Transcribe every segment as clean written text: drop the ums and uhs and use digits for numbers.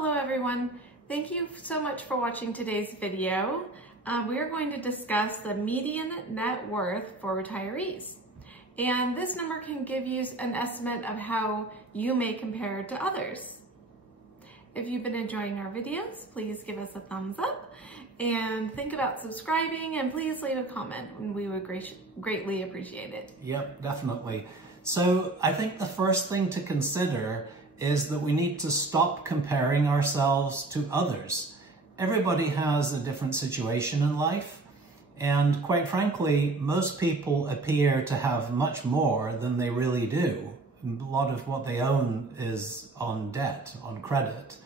Hello everyone. Thank you so much for watching today's video. We are going to discuss the median net worth for retirees. And this number can give you an estimate of how you may compare to others. If you've been enjoying our videos, please give us a thumbs up and think about subscribing, and please leave a comment, and we would greatly appreciate it. Yep, definitely. So I think the first thing to consider is that we need to stop comparing ourselves to others. Everybody has a different situation in life, and quite frankly, most people appear to have much more than they really do. A lot of what they own is on debt, on credit.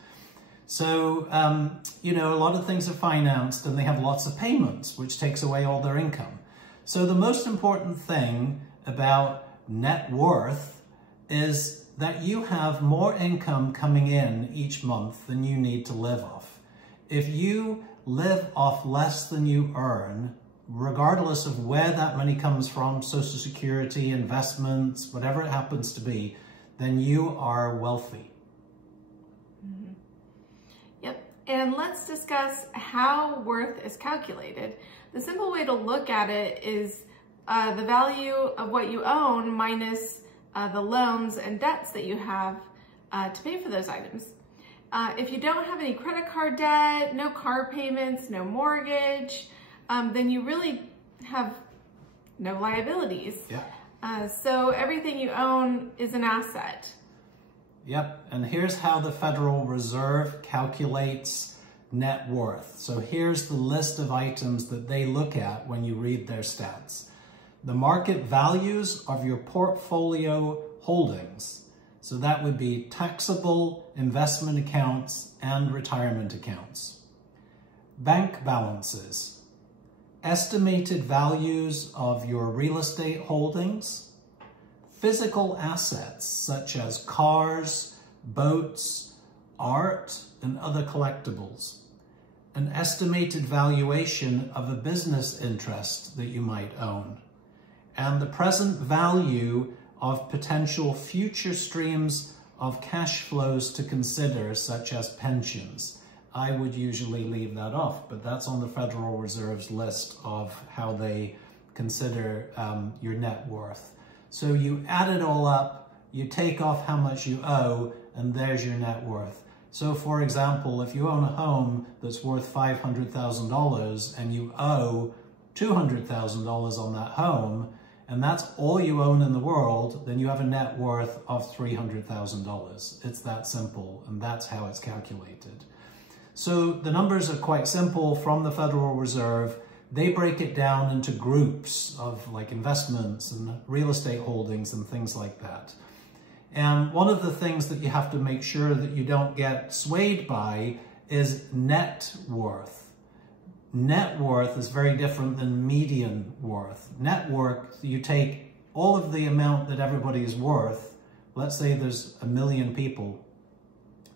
So, a lot of things are financed and they have lots of payments, which takes away all their income. So the most important thing about net worth is that you have more income coming in each month than you need to live off. If you live off less than you earn, regardless of where that money comes from, Social Security, investments, whatever it happens to be, then you are wealthy. Yep, and let's discuss how worth is calculated. The simple way to look at it is the value of what you own minus the loans and debts that you have to pay for those items. If you don't have any credit card debt, no car payments, no mortgage, then you really have no liabilities. Yeah. So everything you own is an asset. Yep, and here's how the Federal Reserve calculates net worth. So here's the list of items that they look at when you read their stats. The market values of your portfolio holdings. So that would be taxable investment accounts and retirement accounts. Bank balances. Estimated values of your real estate holdings. Physical assets such as cars, boats, art, and other collectibles. An estimated valuation of a business interest that you might own. And the present value of potential future streams of cash flows to consider, such as pensions. I would usually leave that off, but that's on the Federal Reserve's list of how they consider your net worth. So you add it all up, you take off how much you owe, and there's your net worth. So for example, if you own a home that's worth $500,000 and you owe $200,000 on that home, and that's all you own in the world, then you have a net worth of $300,000. It's that simple, and that's how it's calculated. So the numbers are quite simple from the Federal Reserve. They break it down into groups of like investments and real estate holdings and things like that. And one of the things that you have to make sure that you don't get swayed by is net worth. Net worth is very different than median worth. Net worth, you take all of the amount that everybody is worth. Let's say there's 1 million people.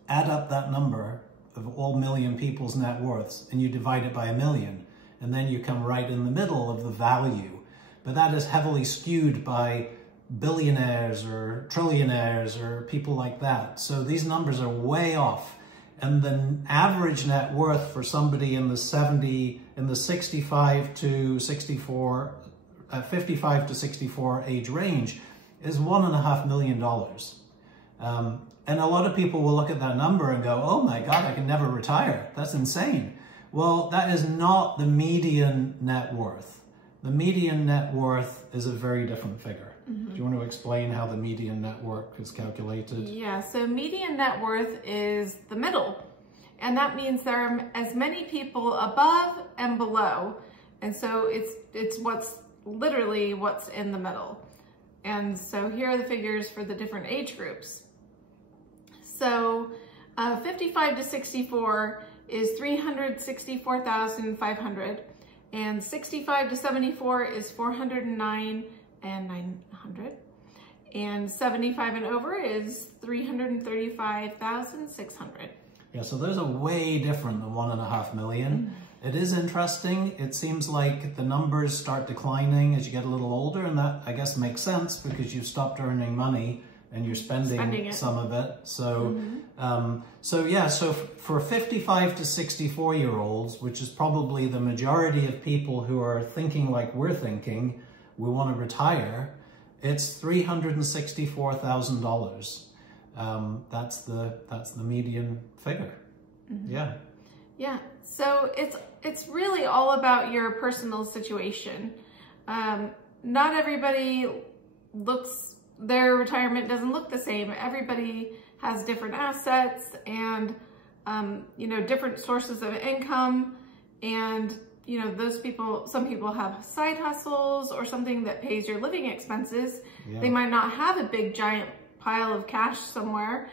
Add up that number of all 1 million people's net worths and you divide it by 1 million. And then you come right in the middle of the value. But that is heavily skewed by billionaires or trillionaires or people like that. So these numbers are way off. And the average net worth for somebody in the 55 to 64 age range is $1.5 million. And a lot of people will look at that number and go, oh my God, I can never retire. That's insane. Well, that is not the median net worth. The median net worth is a very different figure. Do you want to explain how the median net worth is calculated? Yeah, so median net worth is the middle. And that means there are as many people above and below. And so it's literally what's in the middle. And so here are the figures for the different age groups. So 55 to 64 is 364,500, and 65 to 74 is 409,900, and 75 and over is 335,600. Yeah, so those are way different than 1.5 million. It is interesting. It seems like the numbers start declining as you get a little older, and that I guess makes sense because you've stopped earning money and you're spending some of it. So, Mm-hmm. so for 55 to 64-year-olds, which is probably the majority of people who are thinking like we're thinking, we want to retire, it's $364,000. That's the median figure. Mm-hmm. Yeah. Yeah. So it's really all about your personal situation. Not everybody their retirement doesn't look the same. Everybody has different assets and, different sources of income. And, some people have side hustles or something that pays your living expenses. Yeah. They might not have a big giant pile of cash somewhere.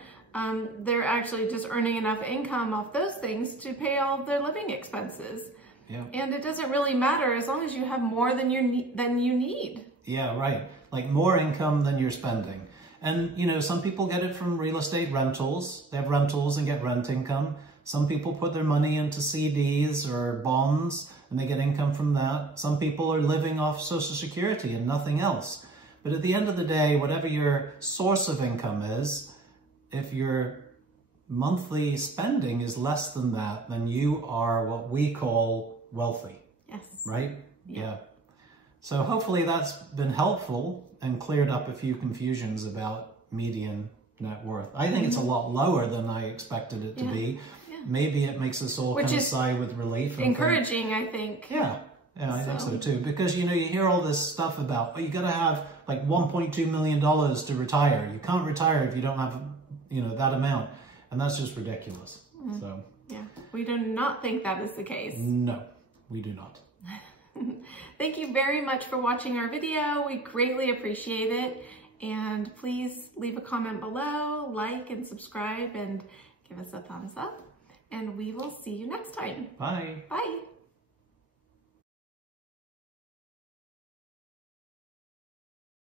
They're actually just earning enough income off those things to pay all of their living expenses. Yeah. And it doesn't really matter as long as you have more than you need. Yeah, right. Like more income than you're spending. And, some people get it from real estate rentals. They have rentals and get rent income. Some people put their money into CDs or bonds and they get income from that. Some people are living off Social Security and nothing else. But at the end of the day, whatever your source of income is, if your monthly spending is less than that, then you are what we call wealthy. Yes. Right? Yeah. So hopefully that's been helpful and cleared up a few confusions about median net worth. I think it's a lot lower than I expected it to be. Yeah. Maybe it makes us all kind of sigh with relief. Encouraging, I think. Yeah. Yeah, I think so too. Because, you hear all this stuff about, you got to have like $1.2 million to retire. You can't retire if you don't have, that amount. And that's just ridiculous. So. Yeah, we do not think that is the case. No, we do not. Thank you very much for watching our video. We greatly appreciate it. And please leave a comment below, like and subscribe, and give us a thumbs up. And we will see you next time. Bye. Bye.